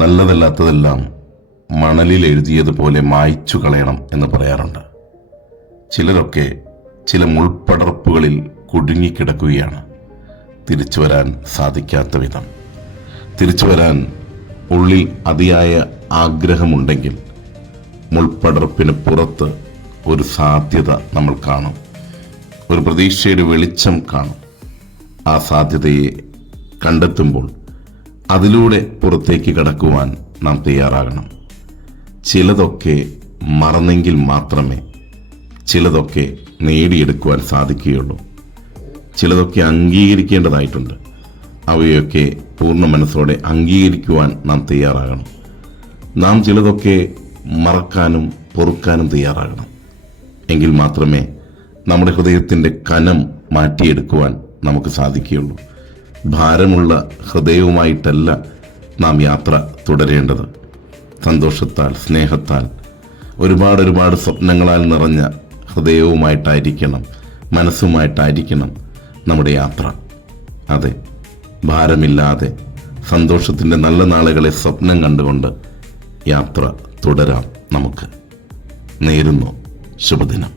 നല്ലതല്ലാത്തതെല്ലാം മണലിൽ എഴുതിയതുപോലെ മായ്ച്ചു കളയണം എന്ന് പറയാറുണ്ട്. ചിലരൊക്കെ ചില മുൾപ്പടർപ്പുകളിൽ കുടുങ്ങിക്കിടക്കുകയാണ്, തിരിച്ചു വരാൻ സാധിക്കാത്ത വിധം. തിരിച്ചു വരാൻ ഉള്ളിൽ അതിയായ ആഗ്രഹമുണ്ടെങ്കിൽ മുൾപ്പടർപ്പിന് പുറത്ത് ഒരു സാധ്യത നമ്മൾ കാണും, ഒരു പ്രതീക്ഷയുടെ വെളിച്ചം കാണും. ആ സാധ്യതയെ കണ്ടെത്തുമ്പോൾ അതിലൂടെ പുറത്തേക്ക് കടക്കുവാൻ നാം തയ്യാറാകണം. ചിലതൊക്കെ മറന്നെങ്കിൽ മാത്രമേ ചിലതൊക്കെ നേടിയെടുക്കുവാൻ സാധിക്കുകയുള്ളൂ. ചിലതൊക്കെ അംഗീകരിക്കേണ്ടതായിട്ടുണ്ട്. അവയൊക്കെ പൂർണ്ണ മനസ്സോടെ അംഗീകരിക്കുവാൻ നാം തയ്യാറാകണം. നാം ചിലതൊക്കെ മറക്കാനും പൊറുക്കാനും തയ്യാറാകണം. എങ്കിൽ മാത്രമേ നമ്മുടെ ഹൃദയത്തിൻ്റെ കനം മാറ്റിയെടുക്കുവാൻ നമുക്ക് സാധിക്കുകയുള്ളൂ. ഭാരമുള്ള ഹൃദയവുമായിട്ടല്ല നാം യാത്ര തുടരേണ്ടത്. സന്തോഷത്താൽ, സ്നേഹത്താൽ, ഒരുപാട് സ്വപ്നങ്ങളാൽ നിറഞ്ഞ ഹൃദയവുമായിട്ടായിരിക്കണം, മനസ്സുമായിട്ടായിരിക്കണം നമ്മുടെ യാത്ര. അതെ, ഭാരമില്ലാതെ സന്തോഷത്തിൻ്റെ നല്ല നാളുകളെ സ്വപ്നം കണ്ടുകൊണ്ട് യാത്ര തുടരാം. നമുക്ക് നേരുന്നു ശുഭദിനം.